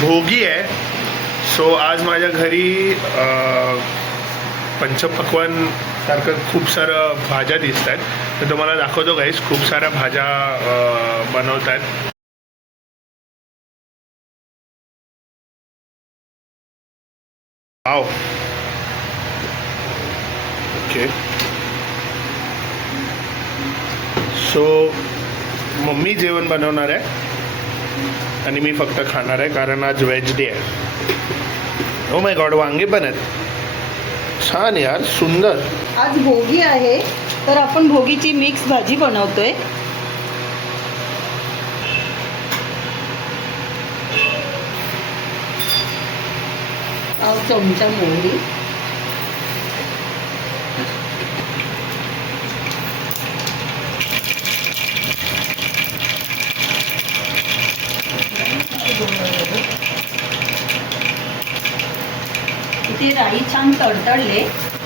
भोगी आहे. सो आज माझ्या घरी पंचपक्वान सारखं खूप सारं भाज्या दिसत आहेत. तर तुम्हाला दाखवतो गाईस, खूप साऱ्या भाज्या बनवत आहेत. वाव. ओके. सो मम्मी जेवण बनवणार आहे आणि मी फक्त खाणार आहे, कारण आज व्हेज डे आहे. ओ माय गॉड, वांगे पण आहेत. छान यार, सुंदर. आज भोगी आहे तर आपण भोगीची मिक्स भाजी बनवतोय. चमचा मोहरी, इथे राई छान तडतडले.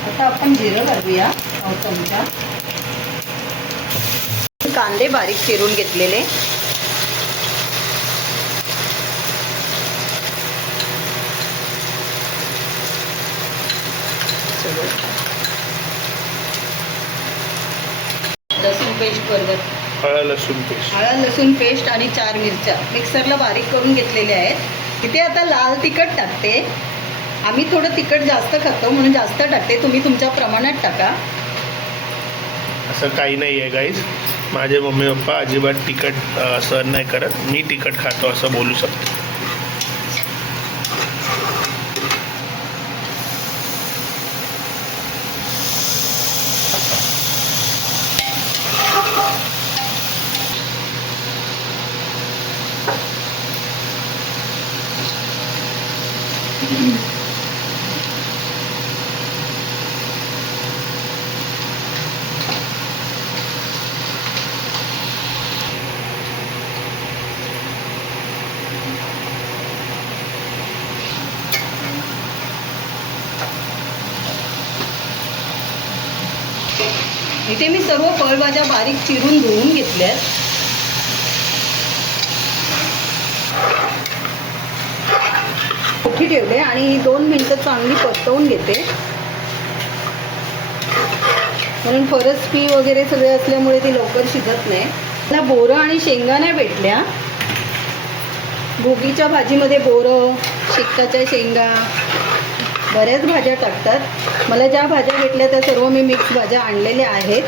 आता आपण जिरं घालूया चमचा. कांदे बारीक चिरून घेतलेले, लसूण पेस्ट बरोबर, लसूण लसूण पेस्ट आणि 4 मिरच्या मिक्सरला बारीक करून घेतलेल्या आहेत. इथे आता लाल तिखट टाकते. आम्ही थोडं तिखट जास्त खातो म्हणून जास्त टाकते, तुम्ही तुमच्या प्रमाणात टाका. असं काही नाही आहे गाईज. माझे मम्मी पप्पा अजिबात तिखट सहन नाही करत. मी तिखट खातो असं बोलू शकतो. इथे मी सर्व फळभाज्या बारीक चिरून धुवून घेतल्यात. मोठी ठेवले आणि 2 मिनिटं चांगली परतवून घेते. म्हणून फरसपी वगैरे सगळे असल्यामुळे ती लवकर शिजत नाही. मला बोरं आणि शेंगा नाही भेटल्या. भोगीच्या भाजीमध्ये बोरं, शेकाच्या शेंगा, बऱ्याच भाज्या टाकतात. मला ज्या भाज्या भेटल्या त्या सर्व मी मिक्स भाज्या आणलेल्या आहेत.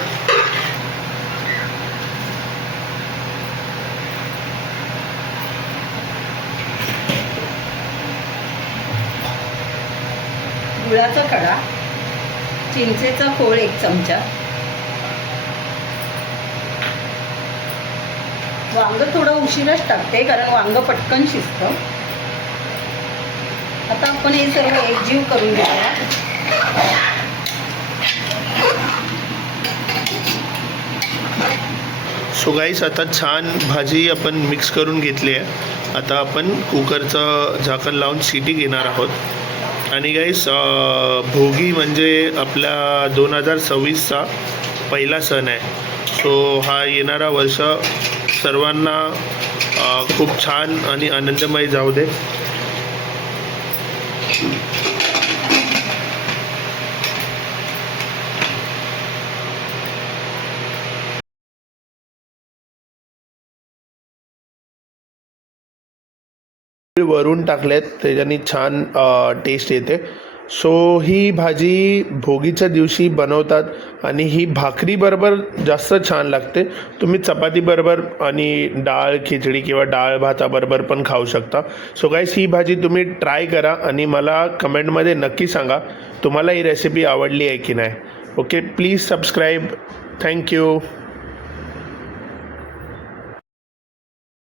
गुळाचा खडा, चिंचेचा खोळ 1 चमचा, वांग थोडं उशिराच टाकते कारण वांग पटकन शिजतं. आता आपण हे सर्व एकजीव करून घेऊया. सो गाईस, आता छान भाजी आपण मिक्स करून घेतली आहे. आता आपण कुकरचं झाकण लावून शिटी घेणार आहोत. आणि गाईस, भोगी म्हणजे आपल्या 2026चा पहिला सण आहे. सो हा येणारा वर्ष सर्वांना खूप छान आणि आनंदमय जाऊ दे. वरून टाकल्यात त्याच्यानी छान टेस्ट येते. सो ही भाजी भोगीच्या दिवशी बनवतात आणि ही भाकरीबरोबर जास्त छान लागते. तुम्ही चपातीबरोबर आणि डाळ खिचडी किंवा डाळ भाताबरोबर पण खाऊ शकता. सो गाईस, ही भाजी तुम्ही ट्राय करा आणि मला कमेंटमध्ये नक्की सांगा तुम्हाला ही रेसिपी आवडली आहे की नाही. Okay, please subscribe. थँक्यू.